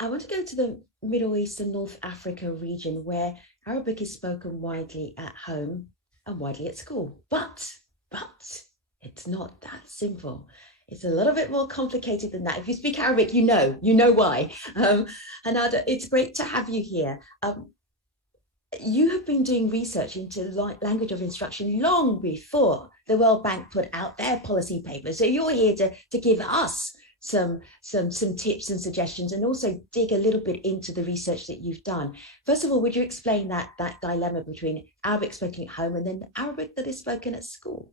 I want to go to the Middle East and North Africa region where Arabic is spoken widely at home and widely at school. But it's not that simple. It's a little bit more complicated than that. If you speak Arabic, you know why. Hanada, it's great to have you here. You have been doing research into language of instruction long before the World Bank put out their policy paper. So you're here to give us some tips and suggestions, and also dig a little bit into the research that you've done. First of all, would you explain that dilemma between Arabic spoken at home and then Arabic that is spoken at school?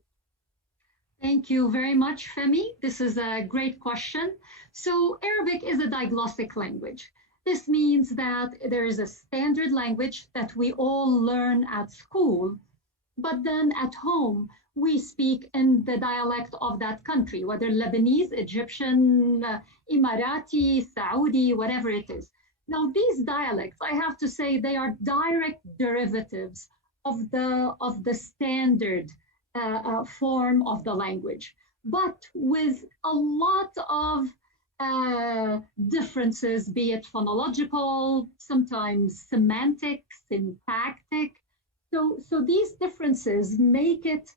Thank you very much, Femi. This is a great question. So Arabic is a diglossic language. This means that there is a standard language that we all learn at school, but then at home, we speak in the dialect of that country, whether Lebanese, Egyptian, Emirati, Saudi, whatever it is. Now, these dialects, I have to say, they are direct derivatives of the standard form of the language, but with a lot of differences, be it phonological, sometimes semantic, syntactic. So these differences make it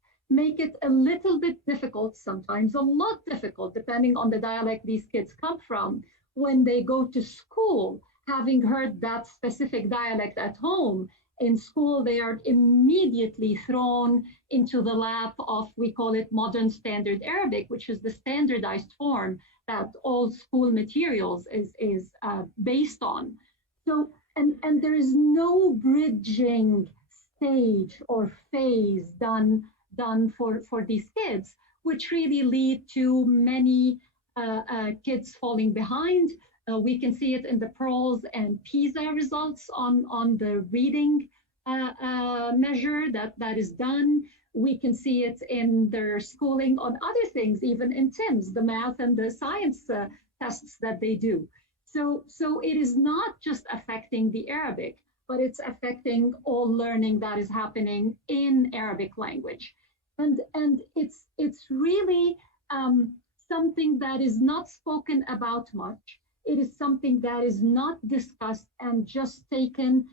a little bit difficult, sometimes a lot difficult, depending on the dialect these kids come from. When they go to school, having heard that specific dialect at home, in school, they are immediately thrown into the lap of, we call it modern standard Arabic, which is the standardized form that all school materials is based on. So, and there is no bridging stage or phase done for these kids, which really lead to many kids falling behind. We can see it in the PEARLS and PISA results on the reading measure that is done. We can see it in their schooling on other things, even in TIMSS, the math and the science tests that they do. So it is not just affecting the Arabic, but it's affecting all learning that is happening in Arabic language. And it's really something that is not spoken about much. It is something that is not discussed and just taken,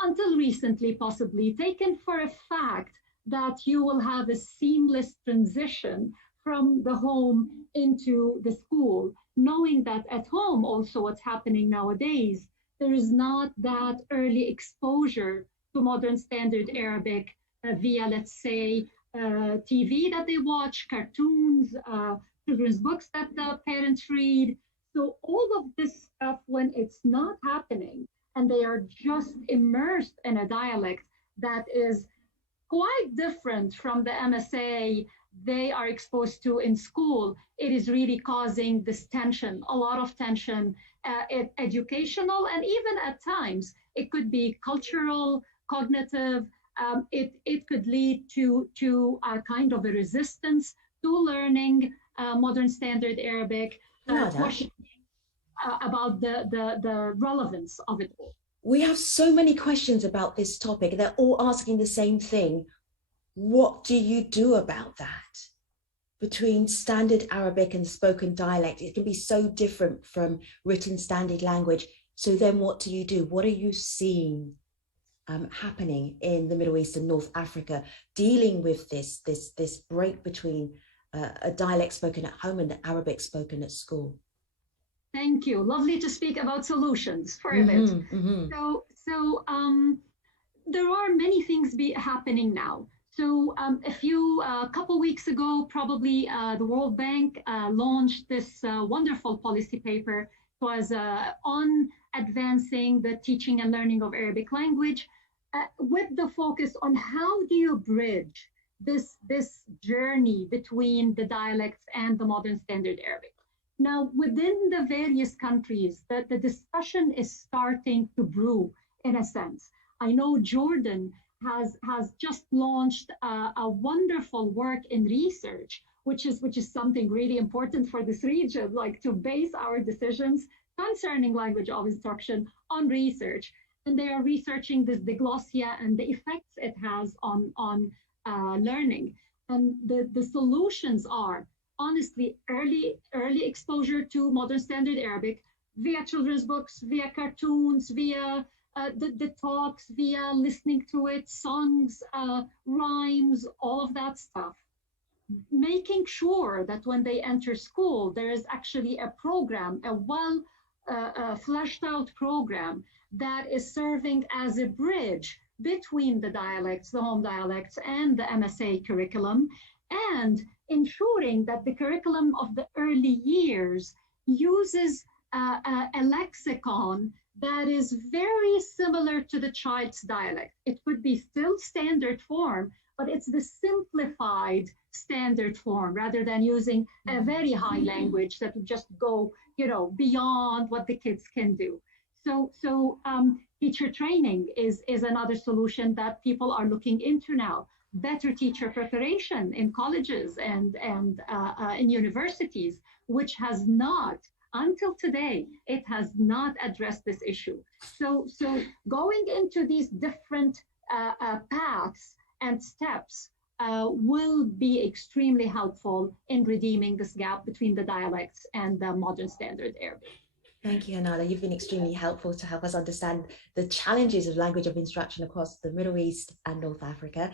until recently possibly, taken for a fact that you will have a seamless transition from the home into the school, knowing that at home also what's happening nowadays, there is not that early exposure to modern standard Arabic via, let's say, TV that they watch, cartoons, children's books that the parents read. So all of this stuff, when it's not happening and they are just immersed in a dialect that is quite different from the MSA they are exposed to in school, it is really causing this tension, a lot of tension, educational, and even at times it could be cultural, cognitive. It could lead to a kind of a resistance to learning modern standard Arabic, questioning about the relevance of it all. We have so many questions about this topic. They're all asking the same thing. What do you do about that? Between standard Arabic and spoken dialect, it can be so different from written standard language. So then what do you do? What are you seeing happening in the Middle East and North Africa, dealing with this break between a dialect spoken at home and the Arabic spoken at school? Thank you. Lovely to speak about solutions for a bit. So there are many things happening now. So a couple weeks ago, probably the World Bank launched this wonderful policy paper. It was on advancing the teaching and learning of Arabic language with the focus on how do you bridge this journey between the dialects and the modern standard Arabic. Now, within the various countries, the discussion is starting to brew, in a sense. I know Jordan has just launched a wonderful work in research, which is something really important for this region, like to base our decisions concerning language of instruction on research. And they are researching this diglossia and the effects it has on learning. And the solutions are, honestly, early exposure to modern standard Arabic, via children's books, via cartoons, via the talks, via listening to it, songs, rhymes, all of that stuff. Making sure that when they enter school, there is actually a program, a well fleshed out program that is serving as a bridge between the dialects, the home dialects, and the MSA curriculum, and ensuring that the curriculum of the early years uses a lexicon that is very similar to the child's dialect. It could be still standard form, but it's the simplified standard form rather than using a very high language that would just go, beyond what the kids can do. So teacher training is another solution that people are looking into now. Better teacher preparation in colleges and in universities, which has not, until today, it has not addressed this issue. So going into these different paths and steps will be extremely helpful in redeeming this gap between the dialects and the modern standard Arabic. Thank you, Hanada. You've been extremely helpful to help us understand the challenges of language of instruction across the Middle East and North Africa.